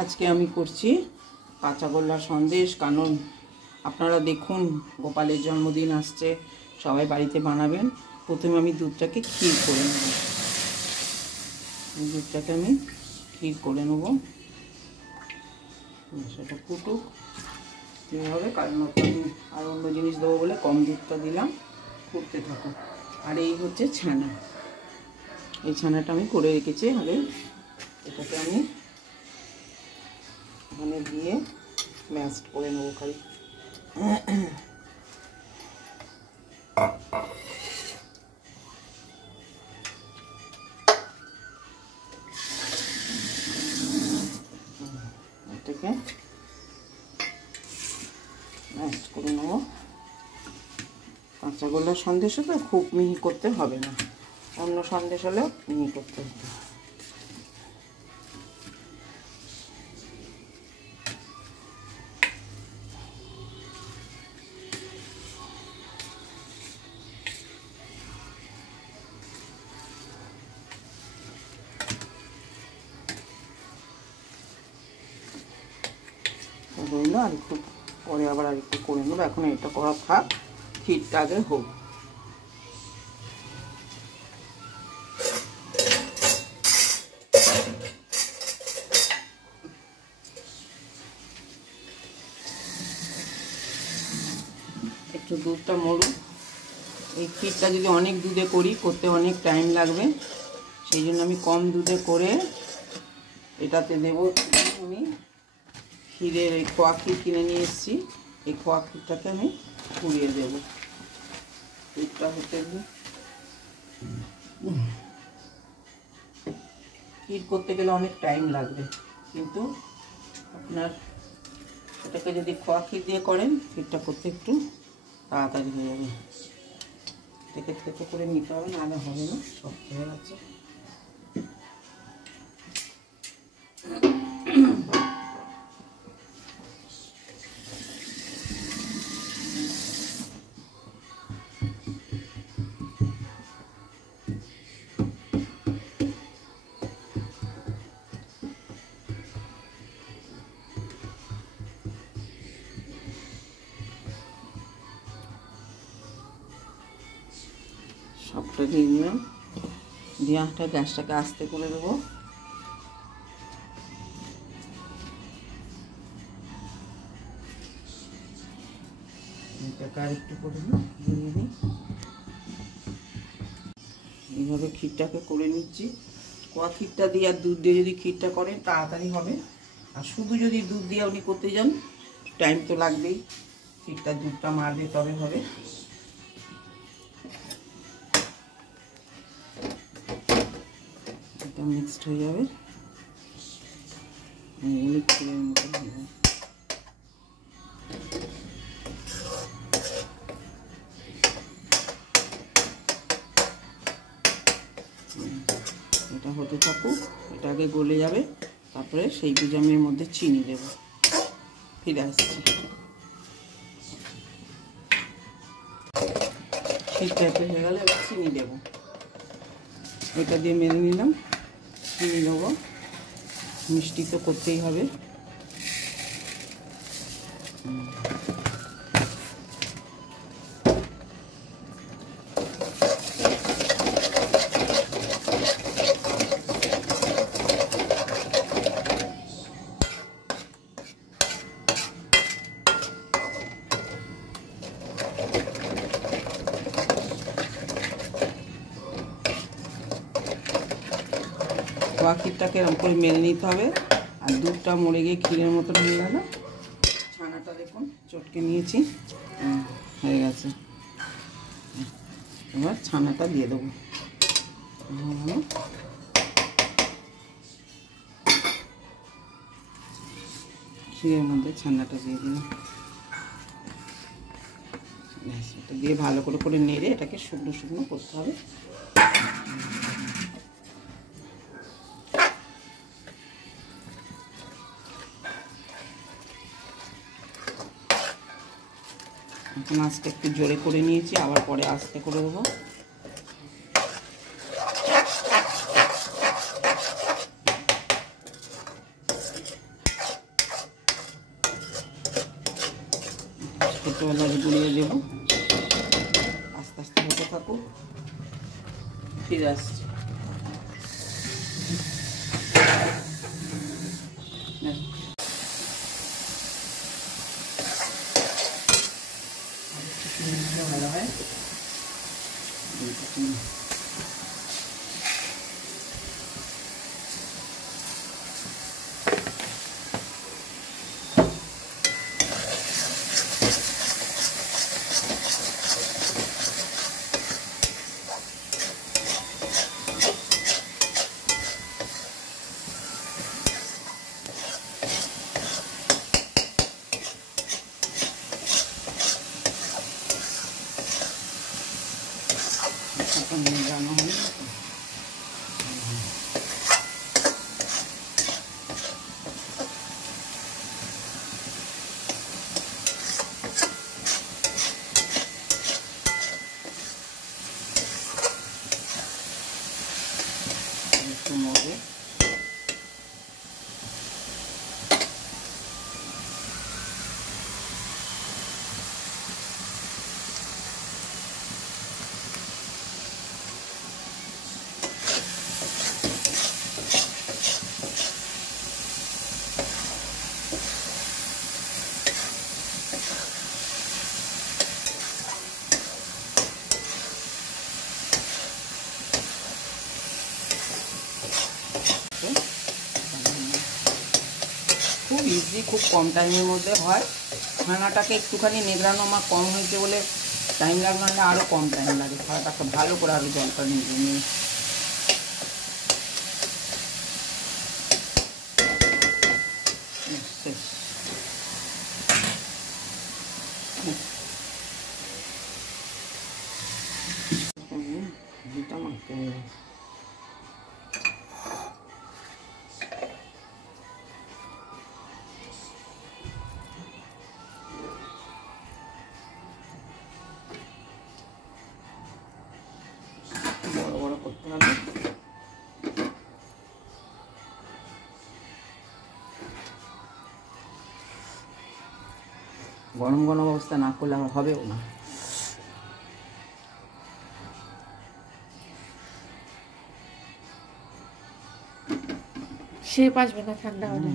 আজকে আমি করছি কাঁচাগোল্লা সন্দেশ। কারণ আপনারা দেখুন গোপালের জন্মদিন আসছে, সবাই বাড়িতে বানাবেন। প্রথমে আমি দুধটাকে ক্ষীর করে নেব। দুধটাকে আমি ক্ষীর করে নেব, সেটা ফুটুক হবে। কারণ আমি আর অন্য জিনিস দেবো বলে কম দুধটা দিলাম, ফুটতে থাকুক। আর এই হচ্ছে ছানা, এই ছানাটা আমি করে রেখেছি আগে। এটাকে আমি এখানে দিয়ে ম্যাশ করে নেবো খালি। এটাকে ম্যাশ করে নেবো। কাঁচাগোল্লার সন্দেশে তো খুব মিহি করতে হবে না, অন্য সন্দেশ হলেও মিহি করতে হবে। রইল, আর একটু পরে আবার আর একটু করে নেবো। এখন এটা করা থাক, ক্ষীরটা আগে হোক। একটু দুধটা মরুক। এই ক্ষীরটা যদি অনেক দুধে করি, করতে অনেক টাইম লাগবে, সেই জন্য আমি কম দুধে করে এটাতে দেবো। আমি ক্ষীরের এই খোয়া ক্ষীর কিনে নিয়ে এসেছি, এই খোয়া ক্ষীরটাকে আমি পুড়িয়ে দেবো। দুধটা হতে ক্ষীর করতে গেলে অনেক টাইম লাগবে, কিন্তু আপনার এটাকে যদি খোয়া ক্ষীর দিয়ে করেন, ক্ষীরটা করতে একটু তাড়াতাড়ি হয়ে যাবে। থেকে থেকে করে নিতে হবে, নাহলে হবে না, শক্ত হয়ে যাচ্ছে। সবটা দিয়ে দিলাম, দিয়ে একটা গ্যাসটাকে আস্তে করে দেবো। এটাকে আর একটু করে দিয়ে দিই। এইভাবে ক্ষীরটাকে করে নিচ্ছি। কোয়া ক্ষীরটা দিয়ে আর দুধ দিয়ে যদি ক্ষীরটা করেন তাড়াতাড়ি হবে, আর শুধু যদি দুধ দিয়ে উনি করতে যান টাইম তো লাগবেই। ক্ষীরটা দুধটা মারবে তবে হবে। এটা মিক্সড হয়ে যাবে, ক্ষীরের মতো হয়ে যাবে। এটা হতে থাকুক, এটা আগে গলে যাবে, তারপরে সেই বুঝে আমি এর মধ্যে চিনি দেব। ফিরে আসছি। ক্ষীরটা হয়ে গেলে এবার চিনি দেব। এটা দিয়ে মেরে নিলাম, চিনি দেবো। মিষ্টি তো করতেই হবে। খোয়া ক্ষীরটাকে এরকম করে মেরে নিতে হবে। আর দুধটা মরে গিয়ে ক্ষীরের মতন হয়ে গেল। ছানাটা দেখুন চটকে নিয়েছি, হয়ে গেছে। এবার ছানাটা দিয়ে দেবো। ক্ষীরের মধ্যে ছানাটা দিয়ে দিলাম। এটা দিয়ে ভালো করে করে নেড়ে এটাকে শুকনো শুকনো করতে হবে। এখন আজকে একটু জোরে করে নিয়েছি, আবার পরে আস্তে করে দেবো। ছোটো এলাচ গুঁড়িয়ে দেবো। আস্তে আস্তে হতে থাকুক, ফিরে আসছি। ভালো হয় জানো হয় একটু মরে খুব ইজি, খুব কম টাইমের মধ্যে হয়। ছানাটাকে একটুখানি নেগড়ানো আমার কম হয়েছে বলে টাইম লাগবে, না আরও কম টাইম লাগে। ছানাটাকে ভালো করে আরও জলটা নিয়ে নিয়ে শেষ। ঘিটা মাখতে হবে। বড় বড় করতে হবে। গরম গরম অবস্থা না করলে আমার হবেও না। শেপ আসবে না ঠান্ডা হলে।